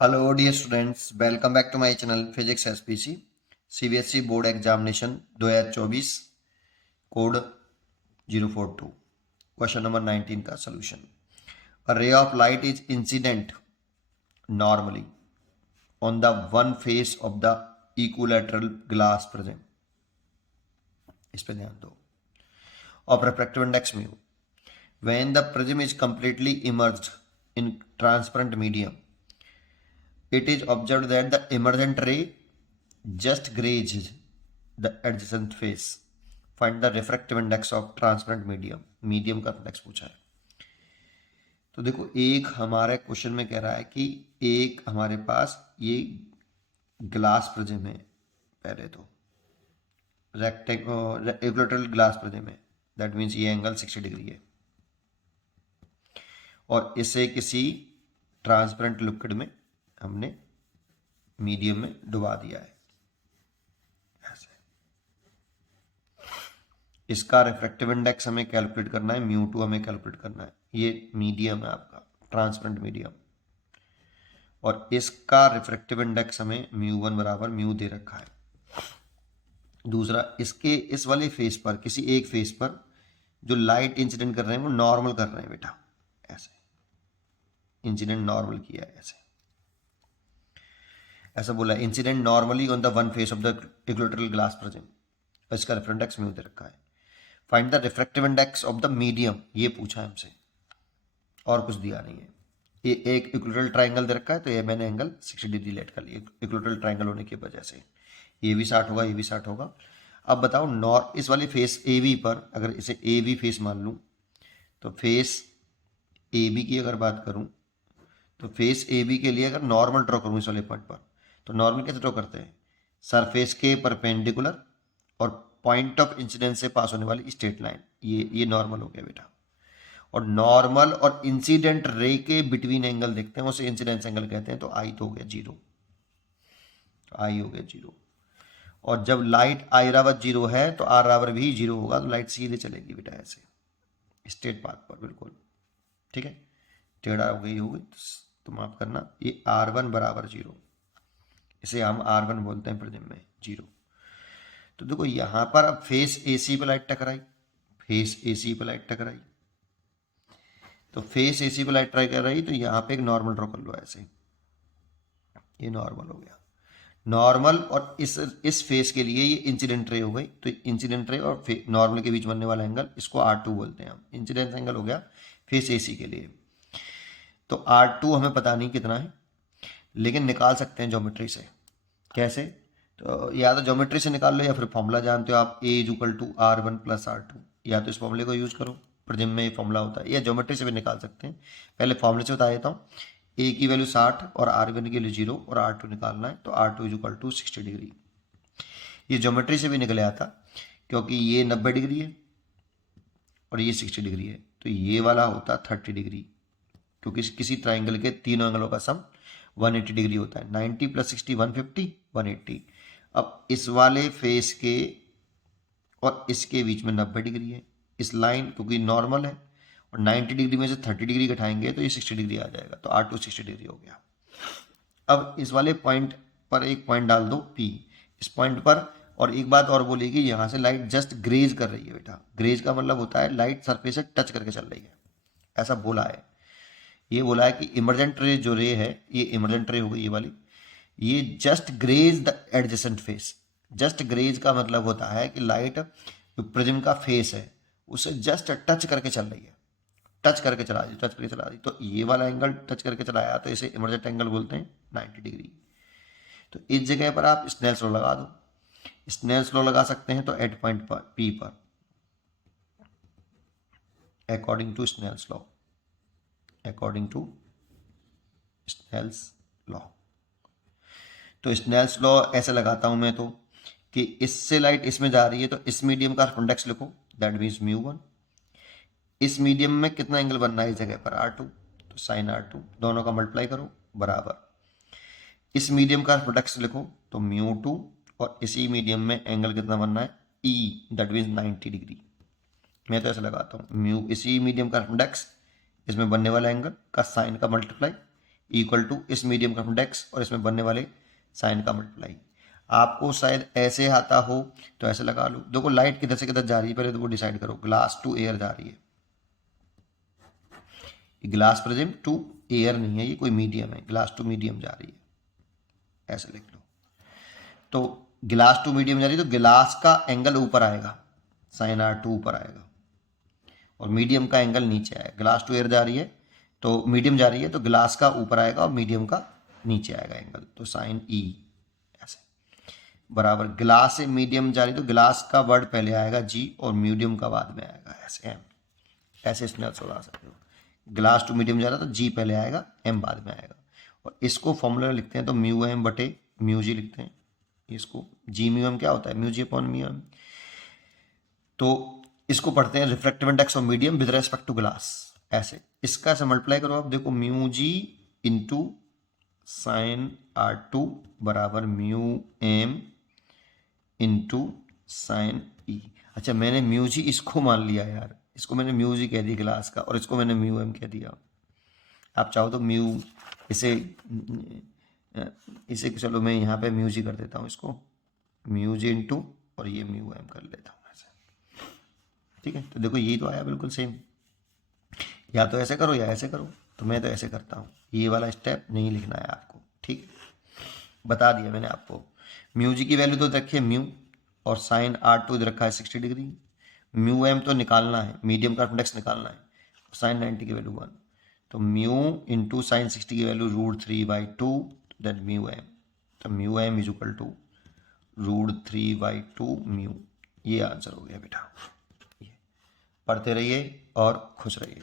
Hello dear students, welcome back to my channel physics SPC CBSE board examination 2024 code 042 question number 19 का solution. A ray of light is incident normally on the one face of the equilateral glass prism. इस पे ध्यान दो। Of refractive index mu when the prism is completely emerged in transparent medium it is observed that the emergent ray just grazes the adjacent face. Find the refractive index of transparent medium. Medium का index पूछा है। तो देखो, एक हमारे question में कह रहा है कि एक हमारे पास ये ग्लास प्रिज्म है। पहले तो इक्विलैटरल ग्लास प्रिज्म है, दैट मीन्स ये एंगल 60 डिग्री है और इसे किसी ट्रांसपेरेंट लिक्विड में हमने मीडियम में डुबा दिया है। ऐसे इसका रिफ्रैक्टिव इंडेक्स हमें कैलकुलेट करना है, μ2 हमें कैलकुलेट करना है। ये मीडियम है आपका ट्रांसपेरेंट मीडियम, और इसका रिफ्रैक्टिव इंडेक्स हमें μ1 बराबर म्यू दे रखा है। दूसरा, इसके इस वाले फेस पर, किसी एक फेस पर जो लाइट इंसिडेंट कर रहे हैं वो नॉर्मल कर रहे हैं बेटा। ऐसे इंसिडेंट नॉर्मल किया है, ऐसा बोला है, incident normally on the one face of the equilateral glass prism. इसका रिफ्रैक्टिव इंडेक्स म्यू दे रखा है। Find the refractive index of the medium, ये पूछा है हमसे, और कुछ दिया नहीं है। ये एक इक्विलैटरल ट्राइंगल दे रखा है, तो ये मैंने एंगल 60 डिग्री लेट कर लिया इक्विलैटरल ट्राइंगल होने की वजह से। ये भी 60 होगा, ये भी 60 होगा। अब बताओ, इस वाले फेस ए बी पर अगर इसे ए बी फेस मान लूँ, तो फेस ए बी की अगर बात करूँ, तो फेस ए बी के लिए अगर नॉर्मल ड्रॉ करूँ इस वाले पॉइंट पर, तो नॉर्मल कैसे ड्रॉ करते हैं? सरफेस के परपेंडिकुलर और पॉइंट ऑफ इंसिडेंस से पास होने वाली स्ट्रेट लाइन, ये नॉर्मल हो गया बेटा। और नॉर्मल और इंसिडेंट रे के बिटवीन एंगल देखते हैं, उसे इंसिडेंस एंगल कहते हैं। तो आई तो हो गया 0, आई हो गया 0। और जब लाइट आई बराबर 0 है तो आर बराबर भी 0 होगा, तो लाइट सीधे चलेगी बेटा ऐसे स्ट्रेट पाथ पर, बिल्कुल ठीक है। टेढ़ा हो गई होगी तो माफ करना। ये R1 बराबर 0, इसे हम R1 बोलते हैं प्रिज्म में 0। तो देखो यहां पर अब फेस AC पे लाइट टकराई, फेस AC पे लाइट टकराई, तो फेस AC पे लाइट टकराई, तो यहाँ पे एक नॉर्मल ड्रॉ कर लो ऐसे, ये नॉर्मल हो गया। नॉर्मल और इस फेस के लिए ये इंसिडेंट रे हो गई, तो इंसिडेंट रे और नॉर्मल के बीच बनने वाला एंगल, इसको R2 बोलते हैं हम। इंसिडेंस एंगल हो गया फेस AC के लिए। तो R2 हमें पता नहीं कितना है, लेकिन निकाल सकते हैं ज्योमेट्री से। कैसे? तो या तो ज्योमेट्री से निकाल लो, या फिर फॉर्मूला जानते हो आप, A=R1 + R2, या तो इस फॉर्मूले को यूज करो, प्रिज्म में ये फॉर्मूला होता है, या ज्योमेट्री से भी निकाल सकते हैं। पहले फॉर्मूले से बता देता हूँ। A की वैल्यू 60 और R1 के लिए 0 और R2 निकालना है, तो R2 60 डिग्री। ये ज्योमेट्री से भी निकल आता, क्योंकि ये 90 डिग्री है और ये 60 डिग्री है, तो ये वाला होता 30 डिग्री, क्योंकि किसी ट्राइंगल के तीनों एंगलों का सम 180 डिग्री होता है। 90 + 60 150 180। अब इस वाले फेस के और इसके बीच में 90 डिग्री है, इस लाइन क्योंकि नॉर्मल है, और 90 डिग्री में से 30 डिग्री घटाएंगे तो ये 60 डिग्री आ जाएगा, तो R2 60 डिग्री हो गया। अब इस वाले पॉइंट पर एक पॉइंट डाल दो P, इस पॉइंट पर। और एक बात और बोलेगी, यहाँ से लाइट जस्ट ग्रेज कर रही है बेटा। ग्रेज का मतलब होता है लाइट सरफेस से टच करके चल रही है, ऐसा बोला है। ये बोला है कि इमर्जेंट रे जो रे है, ये इमर्जेंट रे हो गई ये वाली, ये just graze the adjacent face. Just graze का मतलब होता है कि लाइट जो प्रिज्म का फेस है उसे जस्ट टच करके चल रही है, टच करके चला दी, टच करके चला दी। तो ये वाला एंगल टच करके चलाया, तो इसे इमर्जेंट एंगल बोलते हैं 90 डिग्री। तो इस जगह पर आप स्नेल्स लॉ लगा दो। स्नेल्स लॉ लगा सकते हैं तो एट पॉइंट पर P पर, according to Snell's law, according to Snell's law. तो स्नेल्स लॉ ऐसे लगाता हूं मैं, तो कि इससे लाइट इसमें जा रही है, तो इस मीडियम का इंडेक्स लिखो, दैट मीन्स μ1। इस मीडियम में कितना एंगल बनना है इस जगह पर? R2, तो साइन R2, दोनों का मल्टीप्लाई करो बराबर। इस मीडियम का इंडेक्स लिखो तो μ2, और इसी मीडियम में एंगल कितना बनना है? E, that means 90 degree. मैं तो ऐसे लगाता हूँ, म्यू इसी मीडियम का इंडेक्स, इसमें बनने वाला एंगल का साइन का मल्टीप्लाई, इक्वल टू इस मीडियम का इंडेक्स और इसमें बनने वाले साइन का मल्टीप्लाई। आपको शायद ऐसे आता हो तो ऐसे लगा लो। देखो लाइट किधर से किधर जा रही है, पहले तो वो डिसाइड करो। ग्लास टू एयर जा रही है, ग्लास प्रिज्म टू एयर नहीं है, ये कोई मीडियम है, ग्लास टू मीडियम जा रही है, ऐसे लिख लो। तो ग्लास टू मीडियम जा रही है तो ग्लास का एंगल ऊपर आएगा, साइन आर टू ऊपर आएगा, और मीडियम का एंगल नीचे आएगा। ग्लास टू एयर जा रही है तो मीडियम जा रही है तो ग्लास का ऊपर आएगा और मीडियम का नीचे आएगा एंगल, तो साइन ई ऐसे बराबर। ग्लास से मीडियम जा रही तो ग्लास का वर्ड पहले आएगा जी और मीडियम का बाद में आएगा, ऐसे एम, ऐसे इसमें सुधा सकते हो। ग्लास टू मीडियम जा रहा तो जी पहले आएगा, एम बाद में आएगा। और इसको फॉर्मूला लिखते हैं तो म्यू एम बटे म्यू जी लिखते हैं। इसको जी म्यू एम क्या होता है, mu G upon mu M. तो इसको पढ़ते हैं refractive index of medium with respect to glass, ऐसे। इसका से मल्टीप्लाई करो आप, देखो mu G into sine R two बराबर mu M into sine E. अच्छा मैंने म्यू जी इसको मान लिया यार, इसको मैंने म्यू जी कह दिया ग्लास का, और इसको मैंने म्यू एम कह दिया। आप चाहो तो म्यू इसे चलो मैं यहाँ पे म्यू जी कर देता हूँ, इसको म्यू जी इंटू और ये म्यू एम कर लेता हूँ ऐसे, ठीक है। तो देखो यही तो आया बिल्कुल सेम, या तो ऐसे करो या ऐसे करो, तो मैं तो ऐसे करता हूँ, ये वाला स्टेप नहीं लिखना है आपको, ठीक है। बता दिया मैंने आपको। म्यू जी की वैल्यू तो रखिए म्यू, और साइन आर टू रखा है 60 डिग्री। म्यू एम तो निकालना है, मीडियम का इंडेक्स निकालना है, साइन 90 की वैल्यू 1, तो म्यू इंटू साइन 60 की वैल्यू √3/2, देन म्यू एम, तो mu M is equal to √3/2 mu. ये आंसर हो गया बेटा। पढ़ते रहिए और खुश रहिए।